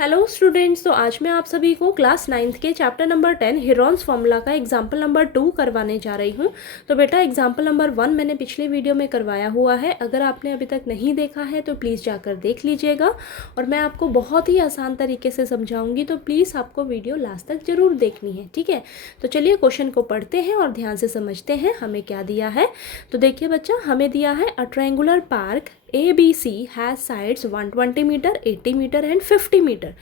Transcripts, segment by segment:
Hello students, तो आज मैं आप सभी को क्लास 9th के चैप्टर नंबर 10 हिरोन्स फॉर्मूला का एग्जाम्पल नंबर 2 करवाने जा रही हूँ। तो बेटा एग्जाम्पल नंबर 1 मैंने पिछले वीडियो में करवाया हुआ है। अगर आपने अभी तक नहीं देखा है तो प्लीज़ जाकर देख लीजिएगा और मैं आपको बहुत ही आसान तरीके से समझाऊंगी, तो प्लीज़ आपको वीडियो लास्ट तक ज़रूर देखनी है, ठीक है। तो चलिए क्वेश्चन को पढ़ते हैं और ध्यान से समझते हैं हमें क्या दिया है। तो देखिए बच्चा, हमें दिया है a triangular park ABC has sides 120 metre, 80 metre and 50 metre.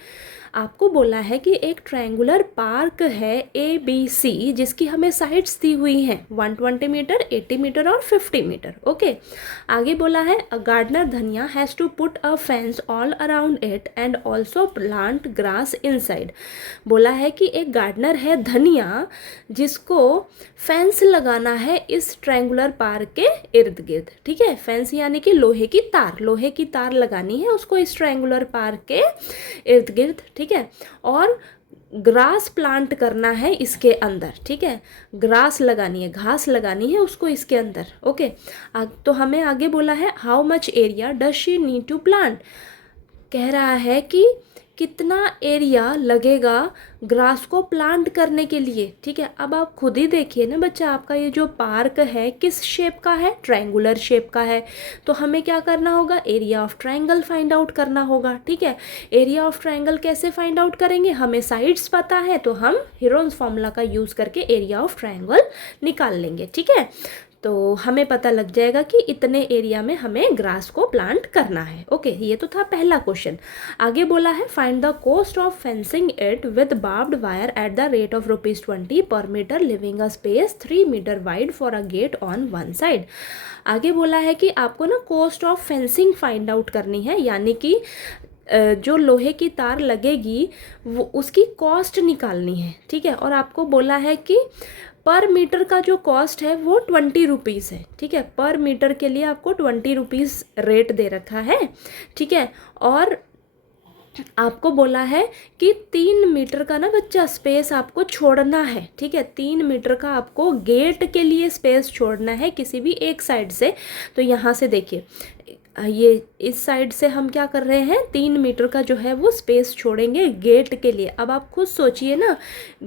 आपको बोला है कि एक ट्रायंगुलर पार्क है ABC जिसकी हमें साइड्स दी हुई हैं 120 मीटर, 80 मीटर और 50 मीटर। ओके, आगे बोला है a gardener Dhaniya has to put a fence all around it and also plant grass inside. बोला है कि एक गार्डनर है धनिया जिसको फेंस लगाना है इस ट्रायंगुलर पार्क के इर्द गिर्द, ठीक है। फेंस यानी कि लोहे की तार लगानी है उसको इस ट्रायंगुलर पार्क के इर्द गिर्द, ठीक है। और ग्रास प्लांट करना है इसके अंदर, ठीक है। ग्रास लगानी है, घास लगानी है उसको इसके अंदर। ओके, तो हमें आगे बोला है how much area does she need to plant. कह रहा है कि कितना एरिया लगेगा ग्रास को प्लांट करने के लिए, ठीक है। अब आप खुद ही देखिए ना बच्चा, आपका ये जो पार्क है किस शेप का है, ट्रायंगुलर शेप का है। तो हमें क्या करना होगा, area of triangle find out करना होगा, ठीक है। एरिया ऑफ ट्रायंगल कैसे फाइंड आउट करेंगे, हमें साइड्स पता है तो हम हिरोन्स फॉर्मूला का यूज़ करके एरिया ऑफ ट्रायंगल निकाल लेंगे, ठीक है। तो हमें पता लग जाएगा कि इतने एरिया में हमें ग्रास को प्लांट करना है। ओके, ये तो था पहला क्वेश्चन। आगे बोला है find the cost of fencing it with barbed wire at the rate of ₹20 per metre leaving a space 3 metre wide for a gate on one side. आगे बोला है कि आपको ना cost of fencing find out करनी है, यानी कि जो लोहे की तार लगेगी वो उसकी कॉस्ट निकालनी है, ठीक है। और आपको बोला है कि पर मीटर का जो कॉस्ट है वो ₹20 है, ठीक है। पर मीटर के लिए आपको ₹20 रेट दे रखा है, ठीक है। और आपको बोला है कि 3 मीटर का ना बच्चा स्पेस आपको छोड़ना है, ठीक है। 3 मीटर का आपको गेट के लिए स्पेस छोड़ना है किसी भी एक साइड से। तो यहाँ से देखिए, ये इस साइड से हम क्या कर रहे हैं, 3 मीटर का जो है वो स्पेस छोड़ेंगे गेट के लिए। अब आप खुद सोचिए ना,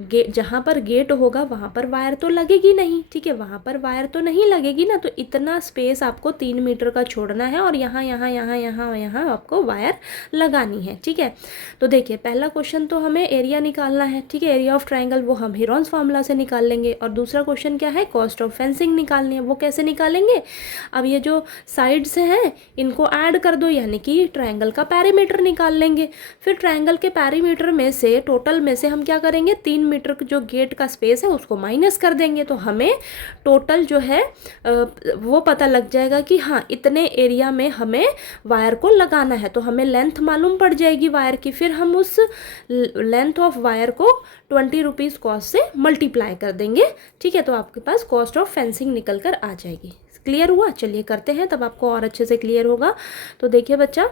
जहाँ पर गेट होगा वहाँ पर वायर तो लगेगी नहीं, ठीक है। वहाँ पर वायर तो नहीं लगेगी ना, तो इतना स्पेस आपको 3 मीटर का छोड़ना है और यहाँ यहाँ यहाँ यहाँ यहाँ आपको वायर लगानी है, ठीक है। तो देखिए, पहला क्वेश्चन तो हमें एरिया निकालना है, ठीक है। एरिया ऑफ ट्राइंगल वो हम हिरोन्स फार्मूला से निकाल लेंगे। और दूसरा क्वेश्चन क्या है, कॉस्ट ऑफ फेंसिंग निकालनी है। वो कैसे निकालेंगे, अब ये जो साइड्स हैं इनको ऐड कर दो, यानी कि ट्रायंगल का पैरीमीटर निकाल लेंगे। फिर ट्रायंगल के पैरीमीटर में से, टोटल में से हम क्या करेंगे, 3 मीटर जो गेट का स्पेस है उसको माइनस कर देंगे। तो हमें टोटल जो है वो पता लग जाएगा कि हाँ इतने एरिया में हमें वायर को लगाना है। तो हमें लेंथ मालूम पड़ जाएगी वायर की। फिर हम उस लेंथ ऑफ वायर को ₹20 कॉस्ट से मल्टीप्लाई कर देंगे, ठीक है। तो आपके पास कॉस्ट ऑफ फेंसिंग निकल कर आ जाएगी। क्लियर हुआ, चलिए करते हैं तब आपको और अच्छे से क्लियर होगा। तो देखिए बच्चा,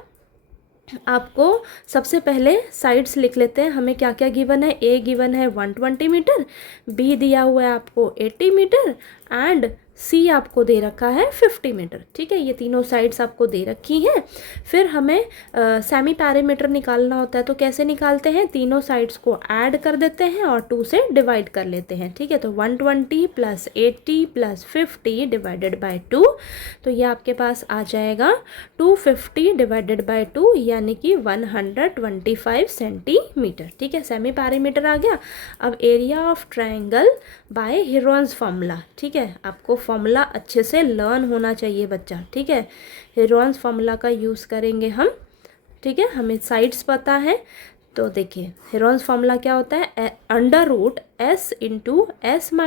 आपको सबसे पहले साइड्स लिख लेते हैं। हमें क्या क्या गिवन है, ए गिवन है 120 मीटर, बी दिया हुआ है आपको 80 मीटर एंड सी आपको दे रखा है 50 मीटर, ठीक है। ये तीनों साइड्स आपको दे रखी हैं। फिर हमें सेमी पैरीमीटर निकालना होता है। तो कैसे निकालते हैं, तीनों साइड्स को ऐड कर देते हैं और 2 से डिवाइड कर लेते हैं, ठीक है। तो 120 + 80 + 50 डिवाइडेड बाय 2, तो ये आपके पास आ जाएगा 250 डिवाइडेड बाय 2, यानी कि 125 सेंटीमीटर, ठीक है। सेमी पैरीमीटर आ गया। अब area of triangle by Heron's formula, ठीक है। आपको फॉर्मूला अच्छे से लर्न होना चाहिए बच्चा, ठीक है। हिरोन्स फार्मूला का यूज़ करेंगे हम, ठीक है। हमें साइड्स पता है। तो देखिए, हिरोन्स फार्मूला क्या होता है, √S × S - A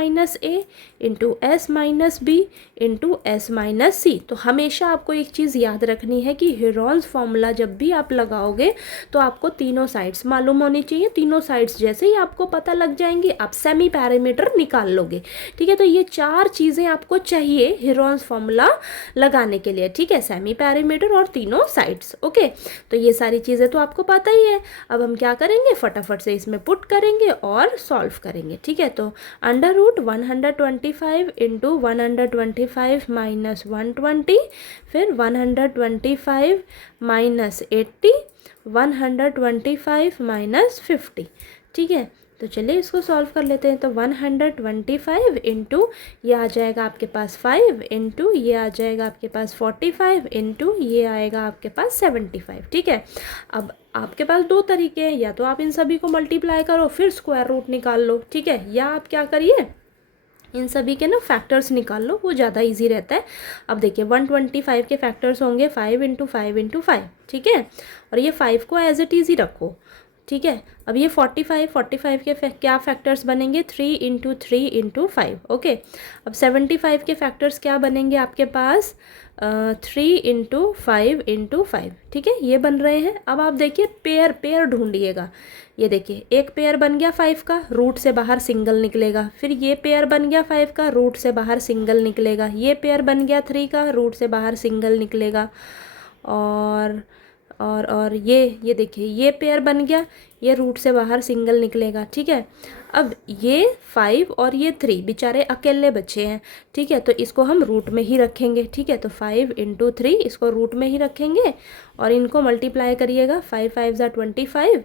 × S - B × S - C। तो हमेशा आपको एक चीज़ याद रखनी है कि हिरोन्स फार्मूला जब भी आप लगाओगे तो आपको तीनों साइड्स मालूम होनी चाहिए। तीनों साइड्स जैसे ही आपको पता लग जाएंगी आप सेमी पैरीमीटर निकाल लोगे, ठीक है। तो ये 4 चीज़ें आपको चाहिए हिरोन्स फार्मूला लगाने के लिए, ठीक है। सेमी पैरीमीटर और तीनों साइड्स, ओके। तो ये सारी चीज़ें तो आपको पता ही है। अब हम क्या करेंगे, फटाफट से इसमें पुट करेंगे और सॉल्व करेंगे, ठीक है। तो √125 × 125 - 120, फिर 125 - 80 125 माइनस 50, ठीक है। तो चलिए इसको सॉल्व कर लेते हैं। तो 125 इंटू ये आ जाएगा आपके पास 5 इंटू ये आ जाएगा आपके पास 45 इंटू ये आएगा आपके पास 75, ठीक है। अब आपके पास दो तरीके हैं, या तो आप इन सभी को मल्टीप्लाई करो फिर स्क्वायर रूट निकाल लो, ठीक है, या आप क्या करिए इन सभी के ना फैक्टर्स निकाल लो, वो ज़्यादा इजी रहता है। अब देखिए 125 के फैक्टर्स होंगे 5 इंटू 5 इंटू 5, ठीक है, और ये 5 को एज इट इज़ ही रखो, ठीक है। अब ये 45 के क्या फैक्टर्स बनेंगे 3 इंटू 3 इंटू 5, ओके। अब 75 के फैक्टर्स क्या बनेंगे आपके पास 3 इंटू 5 इंटू 5, ठीक है, ये बन रहे हैं। अब आप देखिए पेयर ढूंढिएगा। ये देखिए एक पेयर बन गया 5 का, रूट से बाहर सिंगल निकलेगा। फिर ये पेयर बन गया 5 का, रूट से बाहर सिंगल निकलेगा। ये पेयर बन गया 3 का, रूट से बाहर सिंगल निकलेगा। और ये देखिए ये पेयर बन गया, ये रूट से बाहर सिंगल निकलेगा, ठीक है। अब ये 5 और ये 3 बेचारे अकेले बचे हैं, ठीक है, तो इसको हम रूट में ही रखेंगे, ठीक है। तो 5 इंटू 3 इसको रूट में ही रखेंगे और इनको मल्टीप्लाई करिएगा। 5 5 ज़ा 25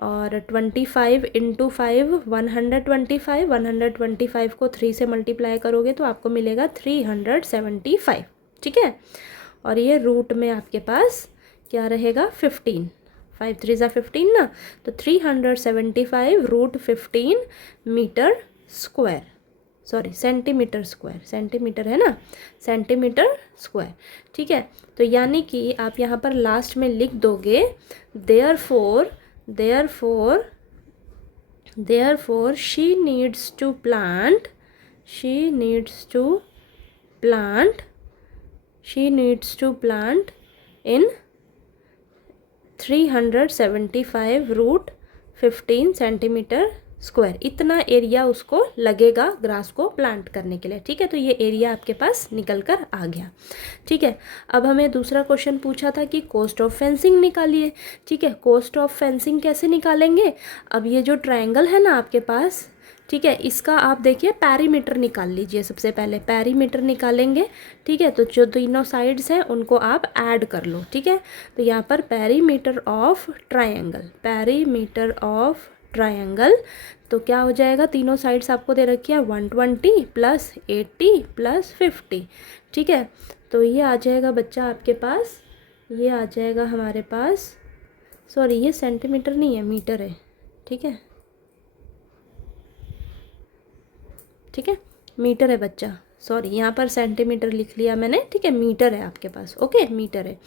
और 25 इंटू 5 125, 125 को 3 से मल्टीप्लाई करोगे तो आपको मिलेगा 375, ठीक है। और ये रूट में आपके पास क्या रहेगा 15, 5 3 ज़ा 15 ना, तो 375 root 15 metre square, sorry centimetre square, centimetre है ना, सेंटीमीटर स्क्वायर, ठीक है। तो यानी कि आप यहाँ पर लास्ट में लिख दोगे therefore she needs to plant in 375 root 15 centimetre square, इतना एरिया उसको लगेगा ग्रास को प्लांट करने के लिए, ठीक है। तो ये एरिया आपके पास निकल कर आ गया, ठीक है। अब हमें दूसरा क्वेश्चन पूछा था कि कॉस्ट ऑफ फेंसिंग निकालिए, ठीक है। कॉस्ट ऑफ फेंसिंग कैसे निकालेंगे? अब ये जो ट्रायंगल है ना आपके पास, ठीक है, इसका आप देखिए पैरीमीटर निकाल लीजिए। सबसे पहले पैरीमीटर निकालेंगे, ठीक है। तो जो तीनों साइड्स हैं उनको आप ऐड कर लो, ठीक है। तो यहाँ पर पैरीमीटर ऑफ ट्रायंगल, तो क्या हो जाएगा, तीनों साइड्स आपको दे रखी है 120 प्लस 80 प्लस 50, ठीक है। तो ये आ जाएगा बच्चा आपके पास, ये आ जाएगा हमारे पास, सॉरी ये सेंटीमीटर नहीं है मीटर है, ठीक है, ठीक है, मीटर है बच्चा, सॉरी यहाँ पर सेंटीमीटर लिख लिया मैंने, ठीक है, मीटर है आपके पास, ओके मीटर है,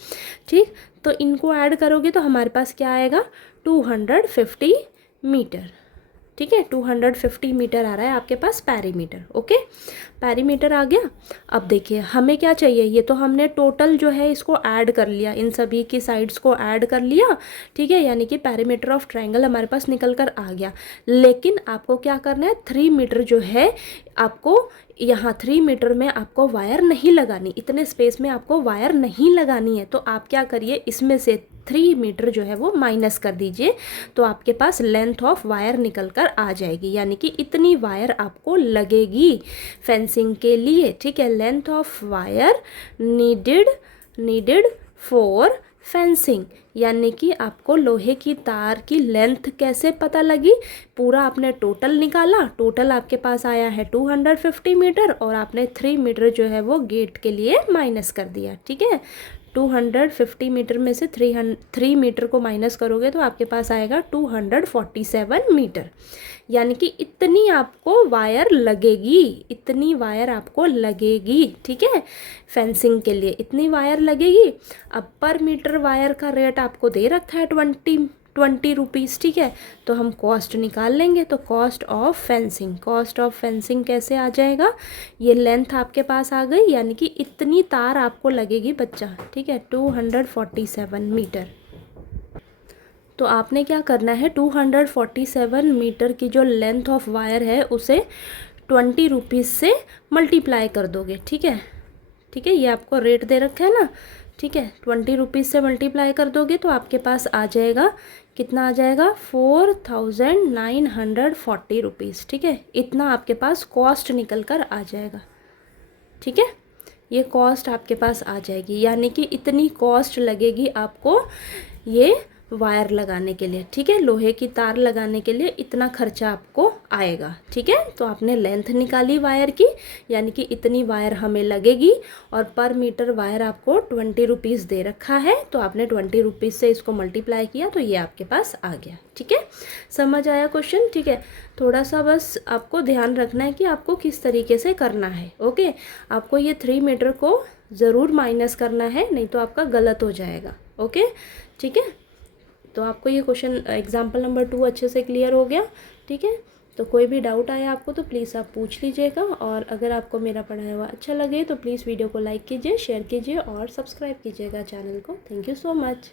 ठीक। तो इनको ऐड करोगे तो हमारे पास क्या आएगा 250 मीटर, ठीक है, 250 मीटर आ रहा है आपके पास पैरीमीटर, ओके, पैरीमीटर आ गया। अब देखिए हमें क्या चाहिए, ये तो हमने टोटल जो है इसको ऐड कर लिया, इन सभी की साइड्स को ऐड कर लिया, ठीक है, यानी कि पैरीमीटर ऑफ ट्रायंगल हमारे पास निकल कर आ गया। लेकिन आपको क्या करना है, 3 मीटर जो है आपको यहाँ 3 मीटर में आपको वायर नहीं लगानी, इतने स्पेस में आपको वायर नहीं लगानी है। तो आप क्या करिए, इसमें से 3 मीटर जो है वो माइनस कर दीजिए, तो आपके पास लेंथ ऑफ वायर निकल कर आ जाएगी, यानी कि इतनी वायर आपको लगेगी फेंसिंग के लिए, ठीक है। Length of wire needed for fencing, यानी कि आपको लोहे की तार की लेंथ कैसे पता लगी, पूरा आपने टोटल निकाला, टोटल आपके पास आया है 250 मीटर और आपने 3 मीटर जो है वो गेट के लिए माइनस कर दिया, ठीक है। 250 मीटर में से 3 मीटर को माइनस करोगे तो आपके पास आएगा 247 मीटर, यानी कि इतनी आपको वायर लगेगी, इतनी वायर आपको लगेगी, ठीक है, फेंसिंग के लिए इतनी वायर लगेगी। अब पर मीटर वायर का रेट आपको दे रखा है 20 रुपीज़, ठीक है। तो हम कॉस्ट निकाल लेंगे, तो कॉस्ट ऑफ फेंसिंग कैसे आ जाएगा, ये लेंथ आपके पास आ गई, यानी कि इतनी तार आपको लगेगी बच्चा, ठीक है, 247 मीटर। तो आपने क्या करना है, 247 मीटर की जो लेंथ ऑफ वायर है उसे 20 रुपीज़ से मल्टीप्लाई कर दोगे, ठीक है, ठीक है, ये आपको रेट दे रखा है ना, ठीक है, 20 रुपीज़ से मल्टीप्लाई कर दोगे तो आपके पास आ जाएगा, कितना आ जाएगा 4940 रुपीज़, ठीक है, इतना आपके पास कॉस्ट निकल कर आ जाएगा, ठीक है, ये कॉस्ट आपके पास आ जाएगी, यानी कि इतनी कॉस्ट लगेगी आपको ये वायर लगाने के लिए, ठीक है, लोहे की तार लगाने के लिए इतना खर्चा आपको आएगा, ठीक है। तो आपने लेंथ निकाली वायर की, यानी कि इतनी वायर हमें लगेगी, और पर मीटर वायर आपको 20 रुपीज़ दे रखा है, तो आपने 20 रुपीज़ से इसको मल्टीप्लाई किया तो ये आपके पास आ गया, ठीक है। समझ आया क्वेश्चन, ठीक है। थोड़ा सा बस आपको ध्यान रखना है कि आपको किस तरीके से करना है, ओके। आपको ये 3 मीटर को ज़रूर माइनस करना है, नहीं तो आपका गलत हो जाएगा, ओके, ठीक है। तो आपको ये क्वेश्चन एग्जाम्पल नंबर 2 अच्छे से क्लियर हो गया, ठीक है। तो कोई भी डाउट आया आपको तो प्लीज़ आप पूछ लीजिएगा, और अगर आपको मेरा पढ़ाया हुआ अच्छा लगे तो प्लीज़ वीडियो को लाइक कीजिए, शेयर कीजिए और सब्सक्राइब कीजिएगा चैनल को। Thank you so much.